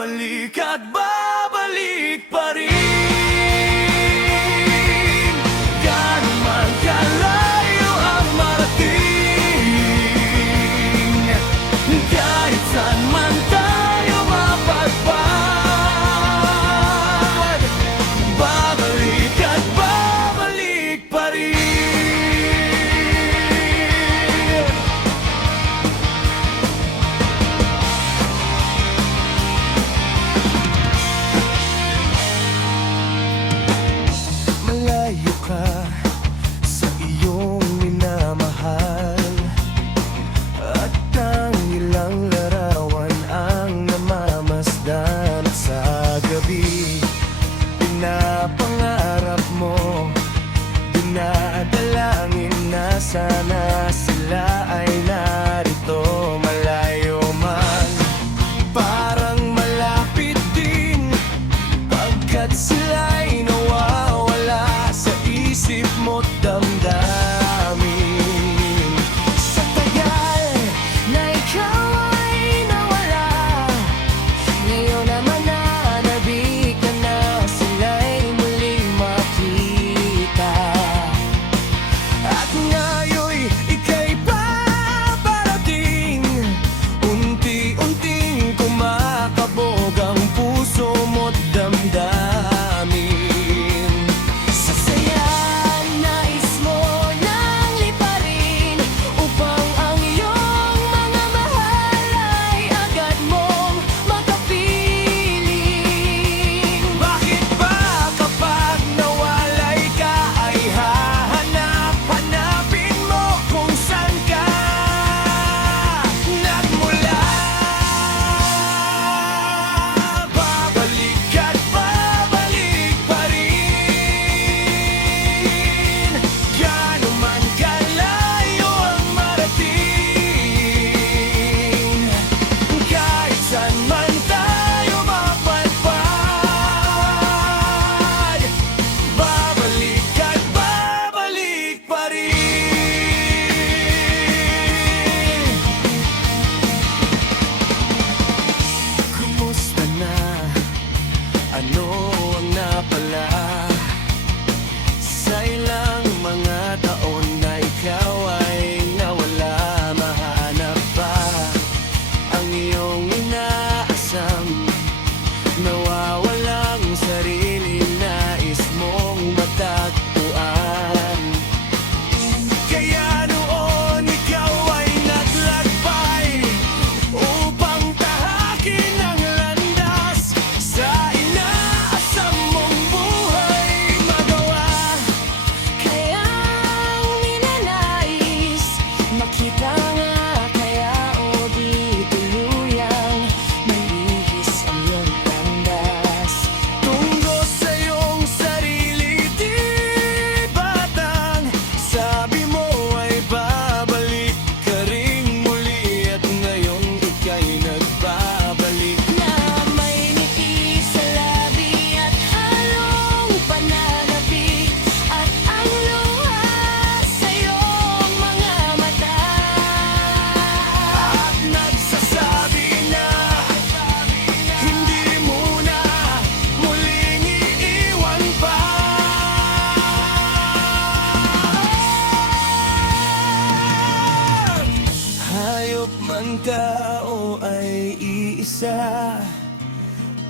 babalik at babalik pa rin. Gaano man kalayo ang marating, kahit saan man tayo mapadpad, babalik at babalik pa rin. Malayo ka sa iyong minamahal, at ang ilang larawan ang namamasdan. At sa gabi, pinapangarap mo, dinadalangin na sana sila ay narito. Malayo man, parang malapit din, pagkat sila'y nawawala sa isip mo't damdamin. Sa tagal na ikaw ay nawala, ngayon naman nanabik ka na, sila'y muling makita. At ngayon'y ika'y babarating, unti-unting kumakabog ang puso mo't damdamin. Sa saya, nais mo nang liparin, upang ang iyong mga mahal ay agad mong makapiling. Bakit ba kapag nawalay ka ay hahanap-hanapin mo kung saan ka nagmula? Babalik at babalik pa rin, gaano man kalayo ang marating, kahit saan man tayo mapadpad, babalik at babalik pa rin. Kumusta na? Ano ang napala sa ilang mga taon na ikaw ay nawala? Mahanap ba ang iyong inaasam? Nawawalang sarili, nais mong matagpuan. Kaya noon ikaw ay naglakbay upang tahakin ang landas sa inaasam mong buhay magawa. Kayang ninanais makita nga, kaya o di tuluyang malihis ang iyong landas. Tungo sa iyong sarili, di batang sabi mo ay babalik ka ring muli, at ngayon ika'y nagbabalik na may ngiti sa labi at halong pananabik, at ang luha sa iyong mga mata, at nagsasabi na hindi mo na muling iiwan pa. Hayop man tao ay iisa,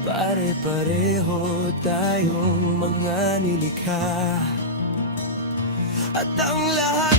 pare-pareho tayong mga nilikha, at ang lahat